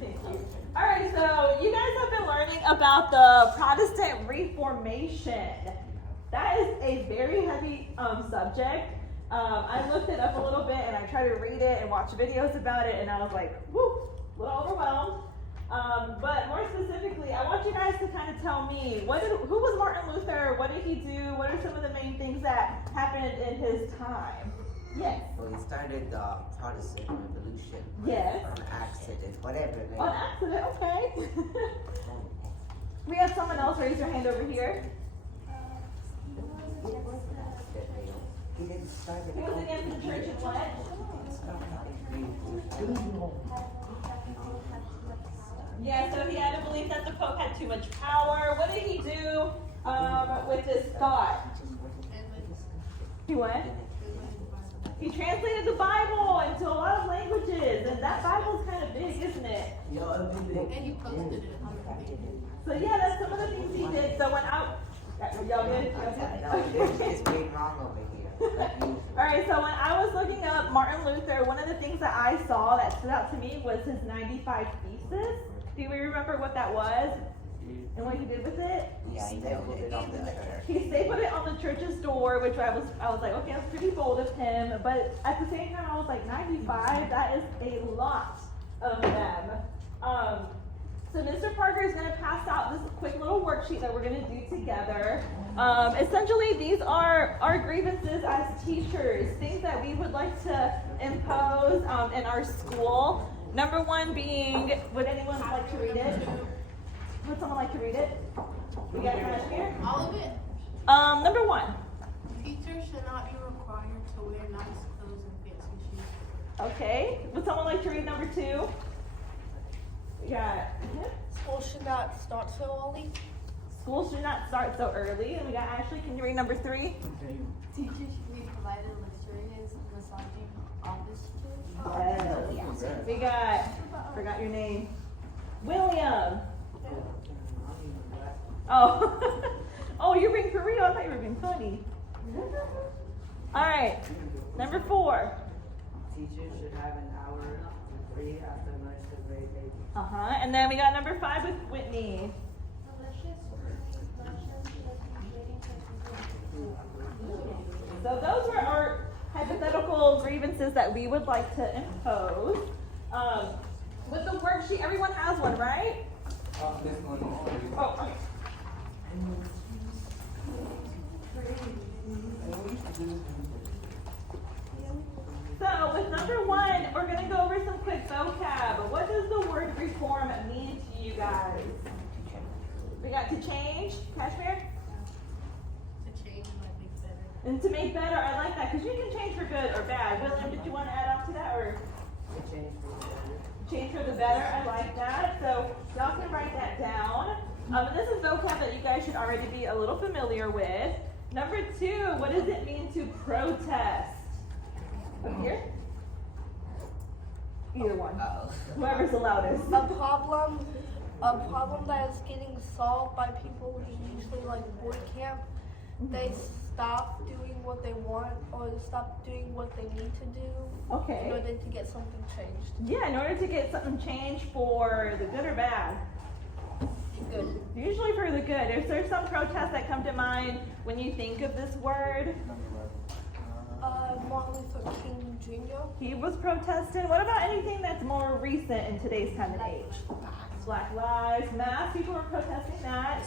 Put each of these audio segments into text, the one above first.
Thank you. All right, so you guys have been learning about the Protestant Reformation. That is a very heavy subject. I looked it up a little bit and I tried to read it and watch videos about it, and I was like, whoo, a little overwhelmed. But more specifically, I want you guys to kind of tell me, who was Martin Luther? What did he do? What are some of the main things that happened in his time? Yes. Well, he started the Protestant Revolution. Yes. On accident, whatever. On accident, okay. We have someone else raise your hand over here. He didn't start it. He was against the church and what? Yeah, so he had a belief that the Pope had too much power. What did he do with this thought? He what? He translated the Bible into a lot of languages, and that Bible's kind of big, isn't it? And you posted it on the So yeah, that's some of the things he did. So when y'all good? It's being wrong over here. All right, so when I was looking up Martin Luther, one of the things that I saw that stood out to me was his 95 Theses. Do we remember what that was and what he did with it? Yeah, he stapled it on the church. He stapled it on the church's door, which I was like, okay, that's pretty bold of him. But at the same time, I was like, 95, that is a lot of them. So Mr. Parker is going to pass out this quick little worksheet that we're going to do together. Essentially, these are our grievances as teachers, things that we would like to impose in our school. Number one being, would anyone like to read it? Would someone like to read it? We got it right here. All of it. Number one. Teachers should not be required to wear nice clothes and fancy shoes. Okay. Would someone like to read number two? We got School should not start so early. school should not start so early. And we got Ashley. Can you read number three? Teachers should be provided luxurious massaging office Yes. We got, forgot your name. William. Oh. Oh, you're being for real? I thought you were being funny. All right. Number four. Teachers should have an hour free after lunch to grade babies. And then we got number five with Whitney. So those were our hypothetical grievances that we would like to impose. With the worksheet, everyone has one, right? Oh, okay. So with number one, we're going to go over some quick vocab. What does the word reform mean to you guys? We got to change, Kashmir? To change and make better. And to make better, I like that, because you can change for good or bad. William, did you want to add on to that, or change for the better? I like that. So y'all can write that down. And this is vocab that you guys should already be a little familiar with. Number two, what does it mean to protest? Up here? Either one. Whoever's the loudest. A problem that is getting solved by people who usually like boot camp. They stop doing what they want or they stop doing what they need to do in Okay. order to get something changed. Yeah, in order to get something changed for the good or bad? Good. Usually for the good. Is there some protests that come to mind when you think of this word? Martin Luther King Jr. He was protesting. What about anything that's more recent in today's time and age? Black Lives Matter. People were protesting that.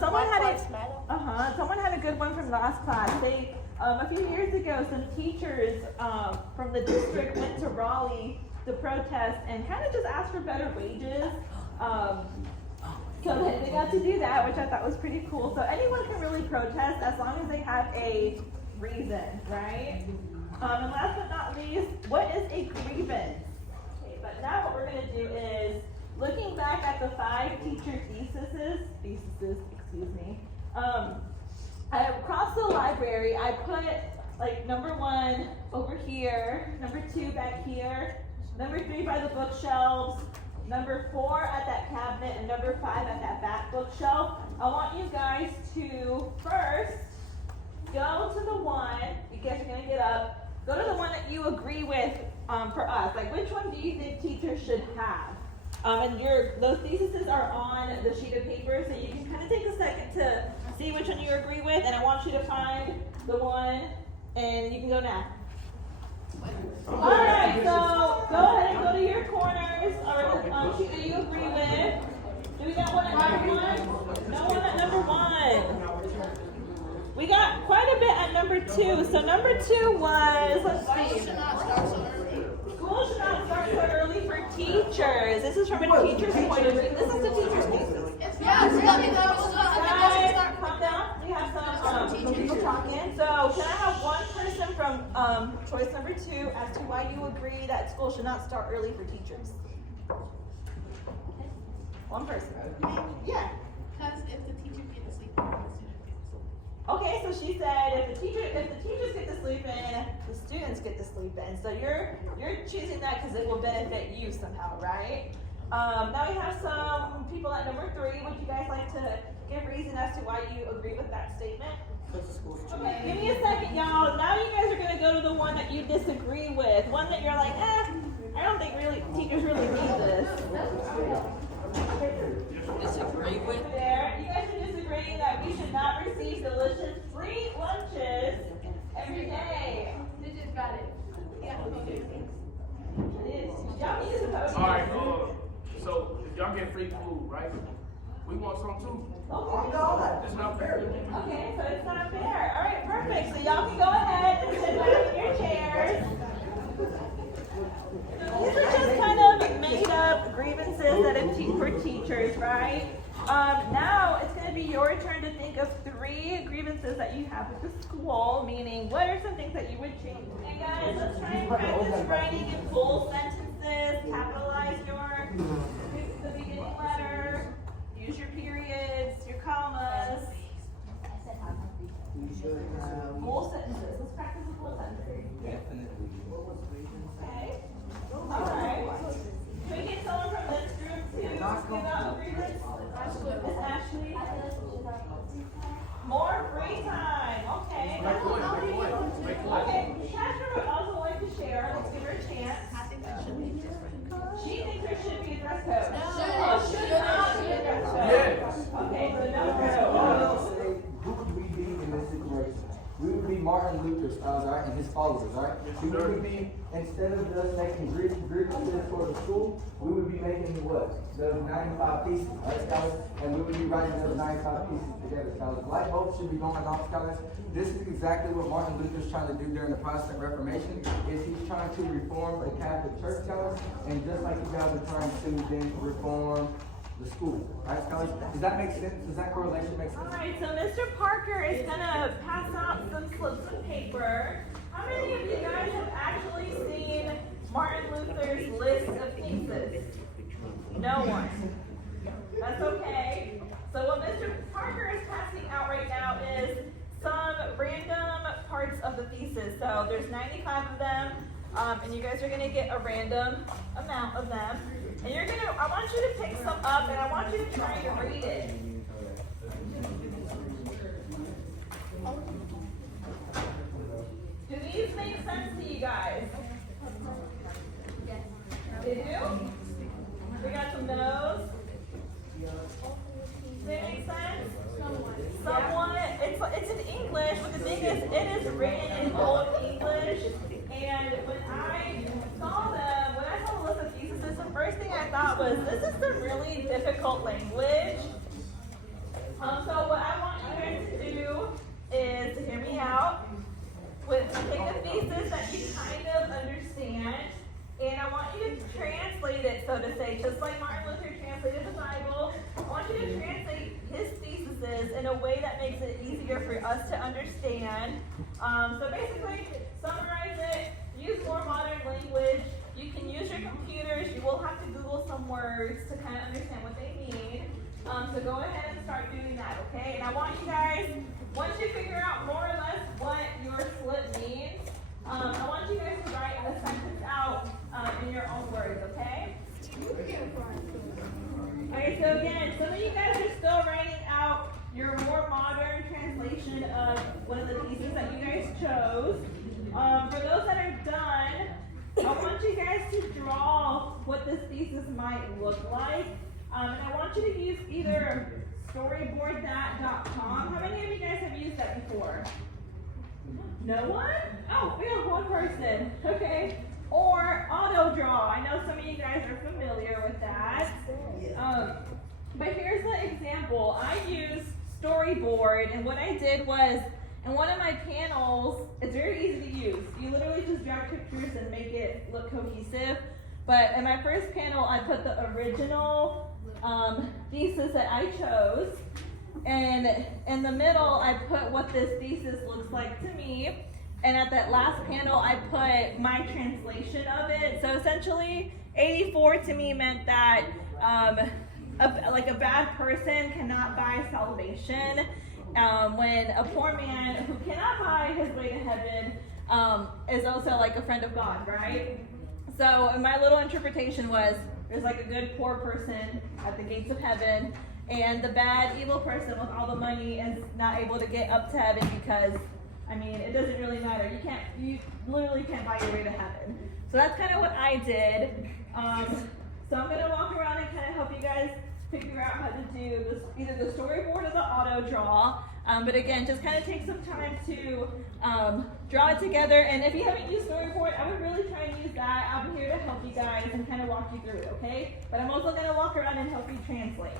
Someone Black had Lives Matter. Someone had a good one from last class. They a few years ago, some teachers from the district went to Raleigh to protest and kind of just asked for better wages. So they got to do that, which I thought was pretty cool. So anyone can really protest as long as they have a reason, right? And last but not least, what is a grievance? Okay, but now what we're going to do is, looking back at the 5 teacher theses, across the library, I put like number 1 over here, number 2 back here, number 3 by the bookshelves, number 4 at that cabinet, and number 5 at that back bookshelf. I want you guys to first go to the one, because you're going to get up, go to the one that you agree with for us. Like, which one do you think teachers should have? And those theses are on the sheet of paper, so you can kind of take a second to see which one you agree with, and I want you to find the one, and you can go now. Alright, so go ahead and go to your corners, or sheet that you agree with. Do we got one at number 1? No one at number 1. We got quite a bit at number 2. So number 2 was, let's School see. should not start so early. School should not start so early for teachers. This is from a teacher's point of view. This is the teacher's thesis. Yeah, really though. Guys, calm down. We have some people talking. So can I have one person from choice number 2 as to why you agree that school should not start early for teachers? One person. Yeah. Because if the teacher gets asleep, the student gets asleep. Okay, so she said if the teachers get to sleep in, the students get to sleep in. So you're choosing that because it will benefit you somehow, right? Now we have some people at number 3. Would you guys like to give reason as to why you agree with that statement? Okay, give me a second, y'all. Now you guys are gonna go to the one that you disagree with. One that you're like, I don't think teachers really need this. Disagree with? There, you guys are disagreeing that we should not receive delicious free lunches every day. They just got it. Yeah, okay. It is. Y'all need to vote. Alright, so if y'all get free food, right? We want some too. Okay. It's not fair. Okay, so it's not fair. All right, perfect. So y'all can go ahead and sit back in your chairs. These are just kind of made up grievances that are for teachers, right? Now it's going to be your turn to think of 3 grievances that you have with the school, meaning what are some things that you would change? And guys, let's try and practice writing in full sentences, capitalize the beginning letter, use your periods, your commas. Full sentences. Let's practice a full sentence. Definitely. Okay. Alright. Can we get someone from this group to give out agreements? Miss Ashley. More free time. Okay. Okay. Casper would also like to share. Let's give her a chance. I think that should be different. She thinks there should be a dress code. No. Should not be a dress code. Yes. Okay, so no dress I code. would say, who would we be in this situation? We would be Martin Luther, right, and his followers, right? We would be, instead of us making grievances for the school, we would be making what? The 95 pieces, right, scholars? And we would be writing those 95 pieces together, scholars. Light bulbs should be going off, scholars. This is exactly what Martin Luther's trying to do during the Protestant Reformation, is he's trying to reform the Catholic Church, scholars, and just like you guys are trying to then reform the school, right, scholars? Does that make sense? Does that correlation make sense? Alright, so Mr. Parker is gonna pass out some slips of paper. How many of you guys have actually seen Martin Luther's list of theses? No one. That's okay. So what Mr. Parker is passing out right now is some random parts of the thesis. So there's 95 of them, and you guys are gonna get a random amount of them. And I want you to pick some up, and I want you to try and read it. Do these make sense to you guys? They do? We got some no's. Does it make sense? Somewhat. It's in English, but the thing is, it is written in old English. And when I saw the list of theses, the first thing I thought was, this is some really difficult language. So what I want you guys to do is to hear me out. Take a thesis that you kind of understand, and I want you to translate it, so to say, just like Martin Luther translated the Bible. I want you to translate his theses in a way that makes it easier for us to understand. So basically, summarize it, use more modern language. You can use your computers. You will have to Google some words to kind of understand what they mean. So go ahead and start doing that, okay? And I want you guys, once you figure out more or less what your slip means, I want you guys to write the sentence out in your own words, okay? Okay, so again, some of you guys are still writing out your more modern translation of one of the theses that you guys chose. For those that are done, I want you guys to draw what this thesis might look like. And I want you to use either storyboardthat.com. How many of you guys have used that before? No one? Oh, we have one person. Okay. Or AutoDraw. I know some of you guys are familiar with that. But here's the example. I used Storyboard, and what I did was, in one of my panels, it's very easy to use. You literally just drag pictures and make it look cohesive. But in my first panel, I put the original thesis that I chose. And in the middle, I put what this thesis looks like to me. And at that last panel, I put my translation of it. So essentially, 84 to me meant that a bad person cannot buy salvation. When a poor man who cannot buy his way to heaven is also like a friend of God, right? So my little interpretation was, there's like a good poor person at the gates of heaven, and the bad evil person with all the money is not able to get up to heaven because, I mean, it doesn't really matter. You literally can't buy your way to heaven. So that's kind of what I did. So I'm gonna walk around and kind of help you guys figure out how to do this, either the storyboard or the AutoDraw. But again, just kind of take some time to draw it together. And if you haven't used Storyboard, I would really try and use that. I'm here to help you guys and kind of walk you through it, okay? But I'm also gonna walk around and help you translate.